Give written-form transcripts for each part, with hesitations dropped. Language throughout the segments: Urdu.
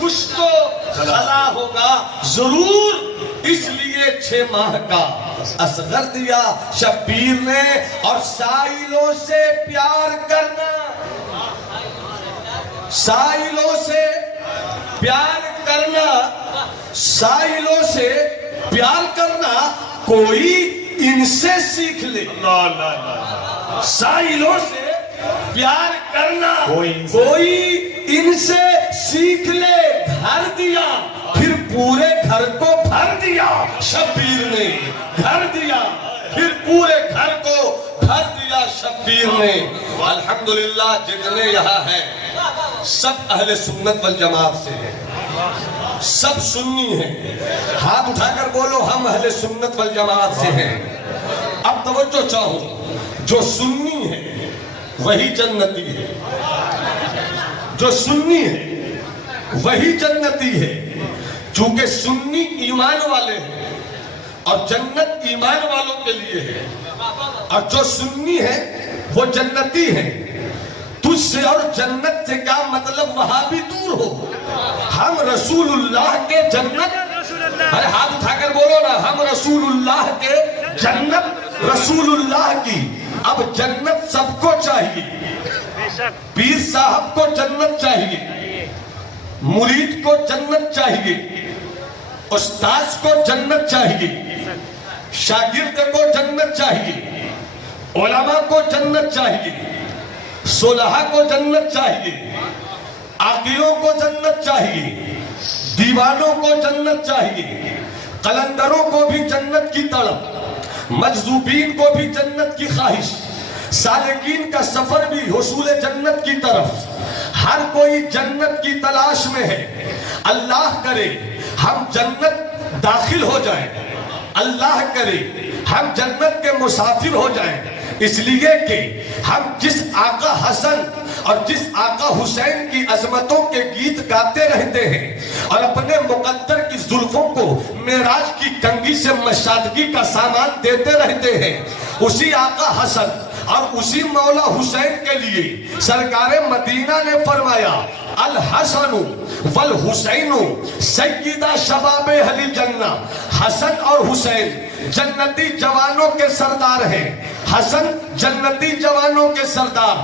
کچھ تو خلا ہوگا ضرور، اس لیے 6 ماہ کا اصغر دیا شبیر نے، اور سائلوں سے پیار کرنا، سائلوں سے پیار کرنا، سائلوں سے پیار کرنا کوئی ان سے سیکھ لے، سائلوں سے پیار کرنا کوئی ان سے سیکھ لے، گھر دیا پھر پورے گھر کو بھر دیا شبیر نے، گھر دیا پھر پورے گھر کو بھر دیا شبیر نے۔ الحمدللہ جتنے یہاں ہیں سب اہل سنت والجماعت سے ہیں، سب سنی ہیں، ہاتھ اٹھا کر بولو ہم اہل سنت والجماعت سے ہیں۔ اب توجہ چاہوں، جو سنی ہے وہی جنتی ہے، جو سنی ہے وہی جنتی ہے، چونکہ سنی ایمان والے ہیں اور جنت ایمان والوں کے لیے ہے، اور جو سنی ہے وہ جنتی ہے۔ تجھ سے اور جنت سے کیا مطلب، وہاں بھی دور ہو، ہم رسول اللہ کے جنت، ارے ہاتھ اٹھا کر بولو نا، ہم رسول اللہ کے جنت، رسول اللہ کی۔ اب جنت سب کو چاہیے، پیر صاحب کو جنت چاہیے، مرید کو جنت چاہیے، استاذ کو جنت چاہیے، شاگرد کو جنت چاہیے، علماء کو جنت چاہیے، صلحاء کو جنت چاہیے، عاقلوں کو جنت چاہیے، دیوانوں کو جنت چاہیے، قلندروں کو بھی جنت کی طلب، مجذوبین کو بھی جنت کی خواہش، سالکین کا سفر بھی حصول جنت کی طرف، ہر کوئی جنت کی تلاش میں ہے۔ اللہ کرے ہم جنت داخل ہو جائیں، اللہ کرے ہم جنت کے مسافر ہو جائیں، اس لیے کہ ہم جس آقا حسن اور جس آقا حسین کی عظمتوں کے گیت گاتے رہتے ہیں اور اپنے مقدر کی زلفوں کو معراج کی کنگھی سے مشادگی کا سامان دیتے رہتے ہیں، اسی آقا حسن اور اسی مولا حسین کے لیے سرکار مدینہ نے فرمایا الحسن والحسین سیدہ شباب اہل جنہ، حسن اور حسین جنتی جوانوں کے سردار ہیں، حسن جنتی جوانوں کے سردار،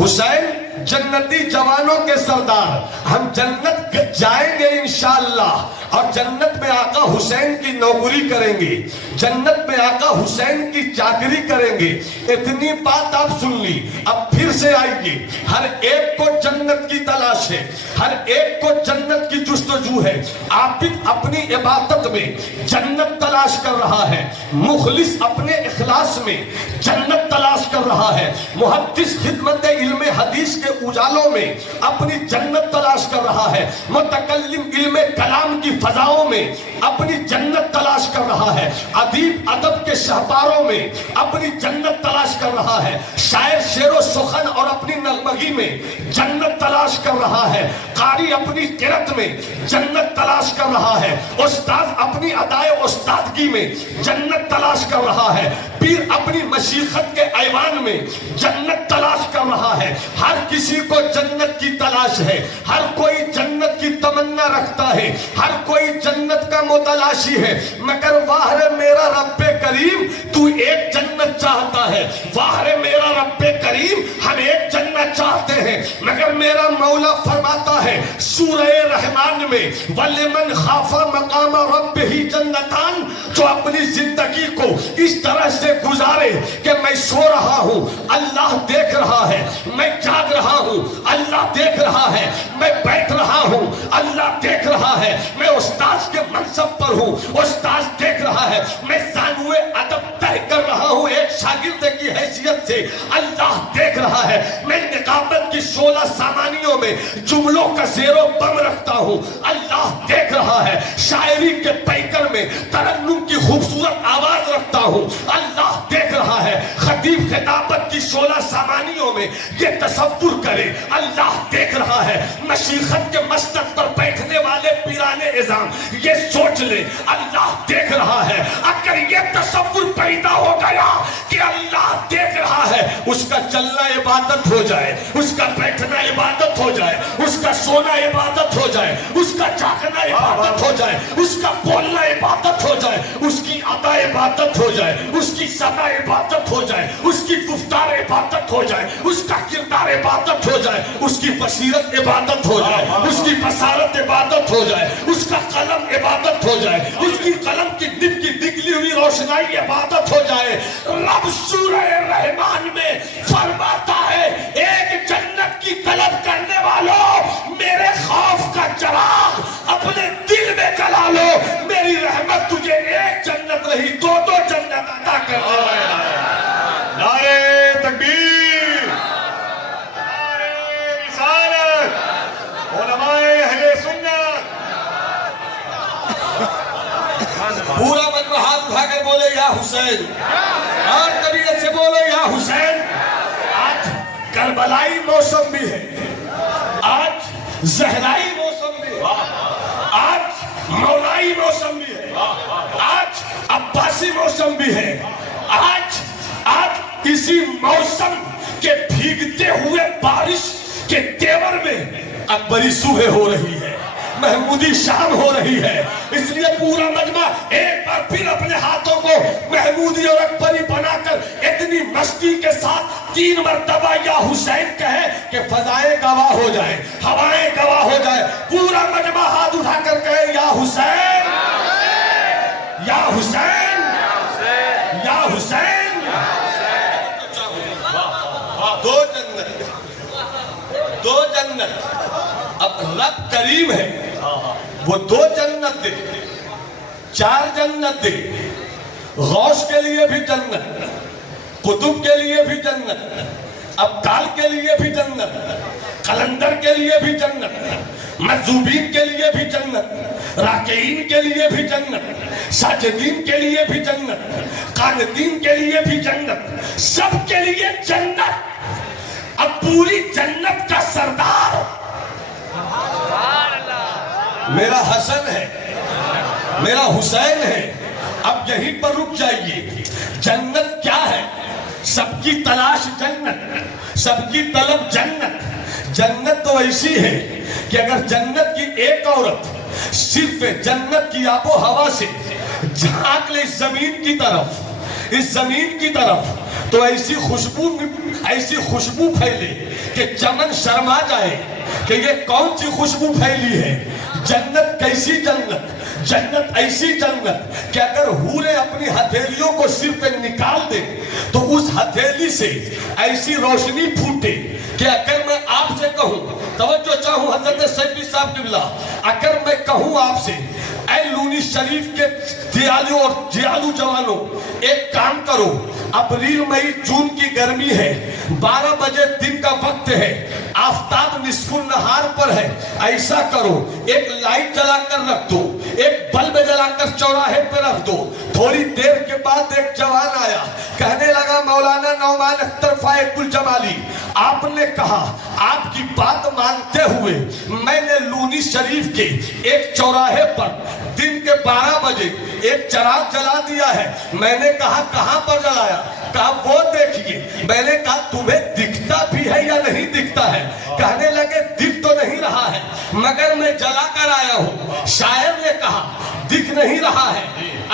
حسین جنتی جوانوں کے سردار۔ ہم جنت جائیں گے انشاءاللہ، اور جنت میں آقا حسین کی نوکری کریں گے، جنت میں آقا حسین کی چاکری کریں گے۔ اتنی بات آپ سن لی، اب پھر سے آئیے، ہر ایک کو جنت کی تلاش ہے، ہر ایک کو جنت کی جستجو ہے۔ عابد اپنی عبادت میں جنت تلاش کر رہا ہے، مخلص اپنے اخلاص میں جنت تلاش کر رہا ہے، محدث خدمت علم حدیث کے اجالوں میں اپنی جنت تلاش کر رہا ہے، متکلم علم کلام کی فضاؤں میں اپنی جنت تلاش کر رہا ہے، ادیب ادب کے شہپاروں میں اپنی جنت تلاش کر رہا ہے، شاعر شعر و سخن اور اپنی نغمگی میں جنت تلاش کر رہا ہے، قاری اپنی قرت میں جنت تلاش کر رہا ہے، استاذ اپنی ادائے استادگی میں جنت تلاش کر رہا ہے، پیر اپنی مشیخت کے ایوان میں جنت تلاش کر رہا ہے۔ ہر کسی کو جنت کی تلاش ہے، ہر کوئی جنت کی تمنا رکھتا ہے، ہر کوئی جنت کا متلاشی ہے، مگر واہ رے میرا رب کریم تو ایک جنت چاہتا ہے، واہ رے میرا رب کریم ہم ایک جنت چاہتے ہیں، مگر میرا مولا فرماتا ہے سورہ رحمان میں وَلِمَنْ خَافَ مَقَامَ رَبِّهِ جنتان، جو اپنی زندگی کو اس طرح سے گزارے کہ میں سو رہا ہوں اللہ دیکھ رہا ہے، میں جاگ رہا ہوں اللہ دیکھ رہا ہے، میں بیٹھ رہا ہوں اللہ دیکھ رہا ہے، میں استاذ کے منصب پر ہوں استاذ دیکھ رہا ہے، میں ثانوِ ادب طے کر رہا ہوں ایک شاگرد کی حیثیت سے اللہ دیکھ رہا ہے، میں نقابت کی 16 سامانیوں میں جملوں کا زیر و بم رکھتا ہوں اللہ دیکھ رہا ہے، شاعری کے پیکر میں ترنم کی خوبصورت آواز رکھتا ہوں اللہ دیکھ رہا ہے، خطیب خطابت کی 16 سامانیوں میں یہ تصور کرے اللہ دیکھ رہا ہے، مشیخت کے مسند پر بیٹھنے والے پیران اعظام یہ سوچ لے اللہ دیکھ رہا ہے۔ اگر یہ تصور پیدا ہو گیا کہ اللہ دیکھ رہا ہے، اس کا چلنا عبادت ہو جائے، اس کا بیٹھنا عبادت ہو جائے، اس کا سونا عبادت ہو جائے، اس کا جائے، اس کا بولنا عبادت ہو جائے، اس کی ادا عبادت ہو جائے، اس کی صدا عبادت ہو جائے، اس کی گفتار عبادت ہو جائے، اس کا کردار عبادت ہو جائے، اس کی بصیرت عبادت ہو جائے، اس کی بصارت عبادت ہو جائے، اس کا قلم عبادت ہو جائے، اس کی قلم کی نب کی نکلی ہوئی روشنائی عبادت ہو جائے۔ رب سورہ رحمان میں فرماتا ہے ایک جنت کی طلب کرنے والوں میرے خوف کا چراغ اپنے دل میں جلا لو، میری رحمت تجھے ایک جنت نہیں دو جنت عطا کرنے والا ہے۔ نعرے تکبیر، نعرے رسالت، علماء اہل سنت۔ پورا مجمع ہاتھ اٹھا کر بولے یا حسین، اور طبیعت سے بولو یا حسین۔ آج کربلائی موسم بھی ہے، آج زہرائی موسم بھی ہے، آج مولائی موسم بھی ہے، آج عباسی موسم بھی ہے، آج اسی موسم کے بھیگتے ہوئے بارش کے تیور میں اکبری صبح ہو رہی ہے، محمودی شام ہو رہی ہے۔ اس لیے پورا مجمع ایک بار پھر اپنے ہاتھوں کو محمودی اور اکبری بنا کر اتنی مستی کے ساتھ 3 مرتبہ یا حسین کہے کہ فضائیں گواہ ہو جائیں، ہوائیں گواہ ہو جائیں۔ پورا مجمع ہاتھ اٹھا کر کہے یا حسین، یا حسین، یا حسین۔ دو جنت اب رب کریم ہے، وہ 2 جنت دے، 4 جنت دے، غوث کے لیے بھی جنت، قطب کے لیے بھی جنت، ابدال کے لیے بھی جنت، قلندر کے لیے بھی جنت، مجذوبین کے لیے بھی جنت، راکعین کے لیے بھی جنت، ساجدین کے لیے بھی جنت، قانتین کے لیے بھی جنت، سب کے لیے جنت۔ اب پوری جنت کا سردار میرا حسن ہے، میرا حسین ہے۔ اب یہیں پر رک جائیے۔ جنت کیا ہے؟ سب کی تلاش جنت، سب کی طلب جنت۔ جنت تو ایسی ہے کہ اگر جنت کی ایک عورت صرف جنت کی آب و ہوا سے جھانک لے اس زمین کی طرف، اس زمین کی طرف، تو ایسی خوشبو پھیلے کہ چمن شرما جائے کہ یہ کون سی خوشبو پھیلی ہے۔ جنت کیسی جنت؟ جنت ایسی جنت کہ اگر حوریں اپنی ہتھیلیوں کو صرف نکال دے تو اس ہتھیلی سے ایسی روشنی پھوٹے کہ اگر میں آپ سے کہوں، توجہ چاہوں حضرت سیدی صاحب قبلہ، اگر میں کہوں آپ سے اے لونی شریف کے دیالو اور جیالو جوانوں، ایک کام کرو، اپریل مئی جون کی گرمی ہے، 12 بجے دن کا وقت ہے، آفتاب نصف النہار پر ہے، ایسا کرو ایک لائٹ جلا کر رکھ دو، ایک بلب جلا کر چوراہے پہ رکھ دو۔ تھوڑی دیر کے بعد ایک جوان آیا، کہنے لگا مولانا نعمان اختر فائق الجمالی، آپ نے کہا آپ کی بات مانتے ہوئے میں نے لونی شریف کے ایک چوراہے پر دن کے 12 بجے ایک چراغ جلا دیا ہے۔ میں نے کہا کہاں پر جلایا؟ کہا وہ دیکھیے۔ میں نے کہا تمہیں دکھتا بھی ہے یا نہیں دکھتا ہے؟ کہنے لگے دکھ تو نہیں رہا ہے مگر میں جلا کر آیا ہوں۔ شاعر نے کہا دکھ نہیں رہا ہے،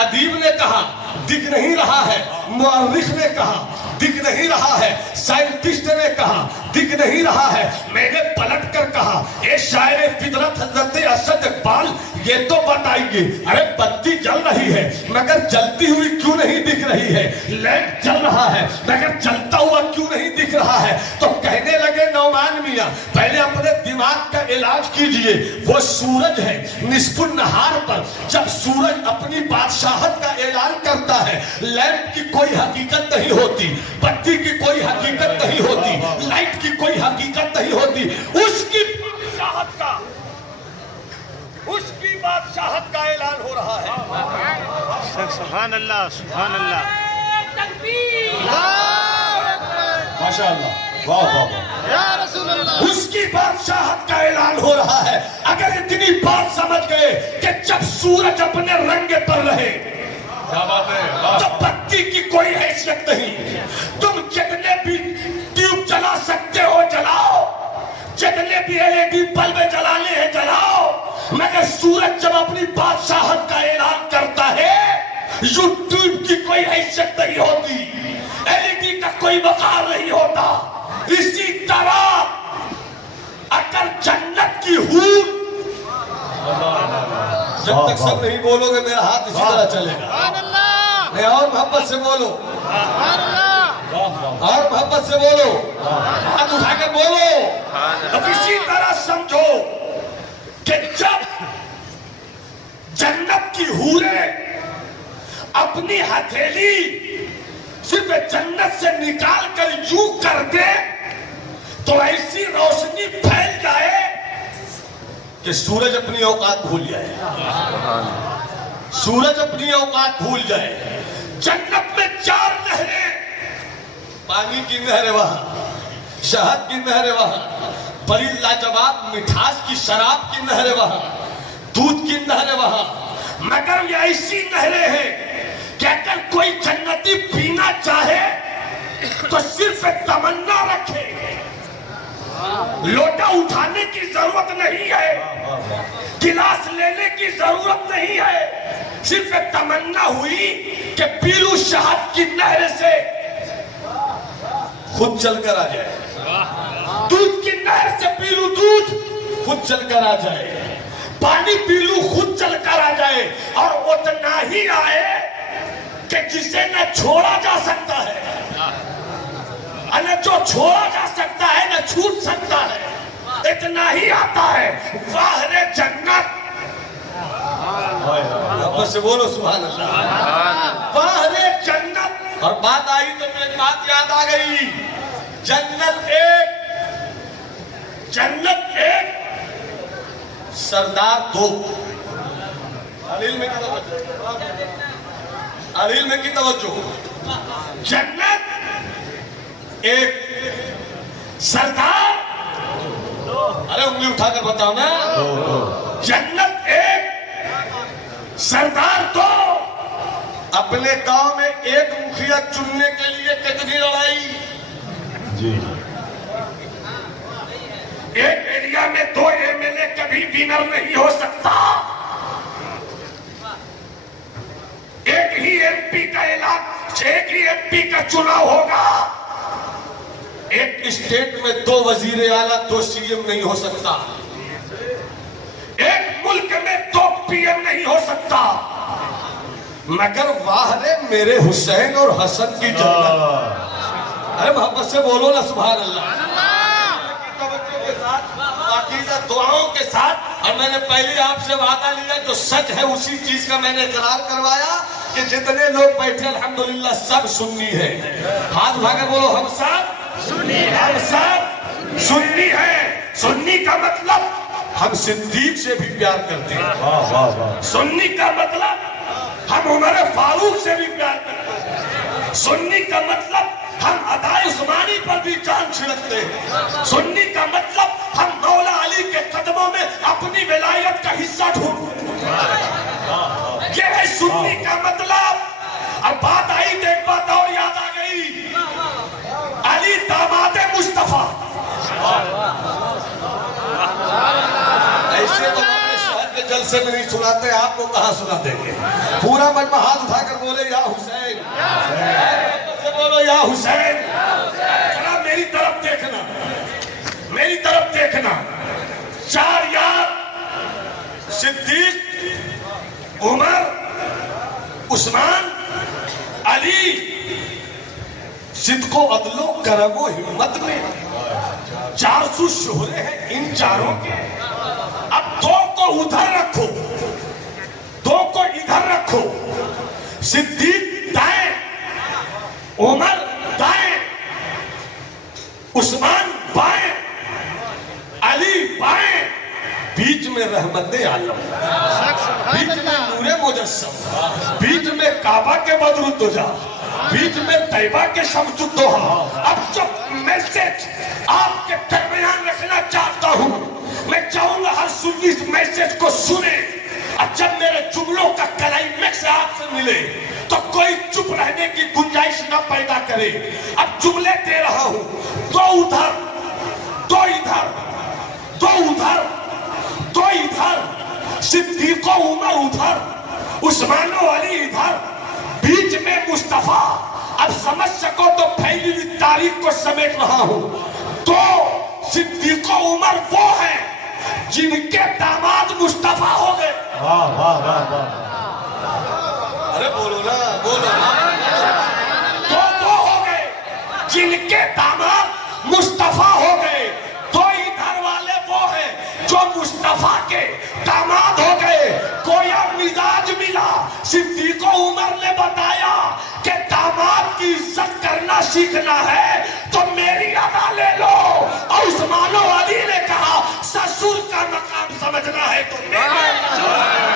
ادیب نے کہا دکھ نہیں رہا ہے، مورخ نے کہا دکھ نہیں رہا ہے، سائنٹسٹ نے کہا دکھ نہیں رہا ہے۔ میں نے پلٹ کر کہا اے شاعر فطرت حضرت اسد اقبال، یہ تو بتائیے، ارے بتی جل رہی ہے مگر جلتی ہوئی کیوں نہیں دکھ رہی ہے؟ لیمپ جل رہا ہے مگر جلتا ہوا کیوں نہیں دکھ رہا ہے؟ تو کہنے لگے نعمان میاں پہلے اپنے دماغ کا علاج کیجئے، وہ سورج ہے نصف النہار پر، جب سورج اپنی بادشاہت کا اعلان کرتا ہے، لیمپ کی کوئی حقیقت نہیں ہوتی، بتی کی کوئی حقیقت نہیں ہوتی، لائٹ کی کوئی حقیقت نہیں ہوتی، اس کی بادشاہت کا، اس کی بادشاہت کا اعلان ہو رہا ہے۔ سبحان اللہ، سبحان اللہ، ماشاء اللہ، واہ واہ یا رسول اللہ، اس کی بادشاہت کا اعلان ہو رہا ہے۔ اگر اتنی بات سمجھ گئے کہ جب سورج اپنے رنگ پر رہے تو بتی کی کوئی حیثیت نہیں، تم جتنے بھی ٹیوب جلا سکتے ہو جلاؤ، جتنے بھی LED بلب جلانے ہیں جلاؤ، مگر سورج جب اپنی بادشاہت کا اعلان کرتا ہے یوٹیوب کی کوئی حیثیت نہیں ہوتی, LED کا کوئی وقار نہیں ہوتا. اسی طرح اگر جنت کی حور, جب تک سب نہیں بولو گے میرا ہاتھ اسی طرح چلے گا, اور محبت سے بولو, اور محبت سے بولو, ہاتھ اٹھا کر بولو. اب اسی طرح سمجھو کہ جب جنت کی حوریں اپنی ہتھیلی صرف جنت سے نکال کر یوں کر دے تو ایسی روشنی پھیل جائے کہ سورج اپنی اوقات بھول جائے, سورج اپنی اوقات بھول جائے. جنت میں 4 نہریں, پانی کی نہر وہاں, شہد کی نہر وہاں, بڑی لاجواب مٹھاس کی شراب کی نہر وہاں, دودھ کی نہر وہاں. مگر یہ ایسی نہریں ہیں کہ اگر کوئی جنتی پینا چاہے تو صرف تمنا رکھے, لوٹا اٹھانے کی ضرورت نہیں ہے, گلاس لینے کی ضرورت نہیں ہے, صرف تمنا ہوئی کہ پی لوں شہد کی نہر سے, خود چل کر آ جائے. دودھ کی نہر سے پی لوں دودھ, خود چل کر آ جائے. پانی پی لوں, خود چل کر آ جائے. اور اتنا ہی آئے کہ جسے نہ چھوڑا جا سکتا ہے, نہ جو چھوڑا جا سکتا ہے نہ چھوٹ سکتا ہے, اتنا ہی آتا ہے. باہر جنت, بس بولو سبحان اللہ, باہر جنت. اور بات آئی تو میری بات یاد آ گئی, جنت ایک سردار 2. علیل میں کی توجہ, جنت ایک سردار, ارے انگلی اٹھا کر بتاؤ نا, جنت ایک سردار 2. اپنے گاؤں میں ایک مکھیا چننے کے لیے کتنی لڑائی, ایک ایریا میں 2 MLA کبھی ونر نہیں ہو سکتا. ایک ہی MP کا اعلان, ایک ہی MP کا چناؤ ہوگا. ایک اسٹیٹ میں 2 وزیر اعلیٰ 2 CM نہیں ہو سکتا. ایک ملک میں 2 PM نہیں ہو سکتا. مگر واہ رے میرے حسین اور حسن کی جنت. ارے محبت سے بولو نا سبحان اللہ, توجہ کے ساتھ, پاکیزہ دعاؤں کے ساتھ. اور میں نے پہلے آپ سے وعدہ لیا, جو سچ ہے اسی چیز کا میں نے اقرار کروایا کہ جتنے لوگ بیٹھے الحمدللہ سب سنی ہے. ہاتھ اٹھا کر بولو ہم سب سنی, ہم سب سنی ہے. سنی کا مطلب ہم صدیق سے بھی پیار کرتے ہیں. سنی کا مطلب ہم عمر فاروق سے بھی پیار کرتے ہیں. سنی کا مطلب ہم ادائے عثمانی پر بھی جان چھڑکتے ہیں. سنی کا مطلب ہم مولا علی کے قدموں میں اپنی ولایت کا حصہ ڈھونڈتے ہیں. یہ ہے سنی کا مطلب. اب بات آئی تو ایک بات اور یاد آ گئی, علی داماد مصطفیٰ. ایسے تو اپنے شہر کے جلسے میں نہیں سناتے, آپ کو کہاں سنا دیں گے. پورا مجمع ہاتھ اٹھا کر بولے یا حسین, بولو یا حسین. جناب میری طرف دیکھنا, میری طرف دیکھنا. 4 یار, صدیق, عمر, عثمان, علی, صدق و عدل و کرم و ہمت میں 400 شہرے ہیں ان چاروں کے. اب 2 کو ادھر رکھو, 2 کو ادھر رکھو. صدیق دائیں, عمر دائیں, عثمان بائیں, علی بائیں. بیچ میں رحمت عالم, بیچ میں نور مجسم, بیچ میں کعبہ کے بدر الدجا, بیچ میں طیبہ کے شمس الدوحہ. اب جو میسج آپ کے درمیان رکھنا چاہتا ہوں, میں چاہوں گا ہر سنی اس میسج کو سنے. اب جب میرے جملوں کا کلائمیکس آپ سے ملے تو کوئی چپ رہنے کی گنجائش نہ پیدا کرے. اب جملے دے رہا ہوں, 2 ادھر, 2 ادھر, 2 ادھر, 2 ادھر, صدیق و عمر ادھر، عثمان و علی ادھر، بیچ میں مصطفیٰ. اب سمجھ سکو تو پھیلی ہوئی تاریخ کو سمیٹ رہا ہوں. تو صدیق و عمر وہ ہیں جن کے داماد مصطفیٰ ہو گئے. واہ واہ واہ واہ. ارے بولو نا، بولو نا. تو وہ ہو گئے جن کے داماد مصطفیٰ ہو گئے. تو ادھر والے وہ ہیں جو مصطفیٰ کے داماد ہو گئے. کوئی مزاج ملا. صدیق و عمر نے بتایا کہ داماد کی عزت کرنا سیکھنا ہے تو میری ادا لے لو. اور عثمان و علی نے کہا سسر کا مقام سمجھنا ہے تو میری.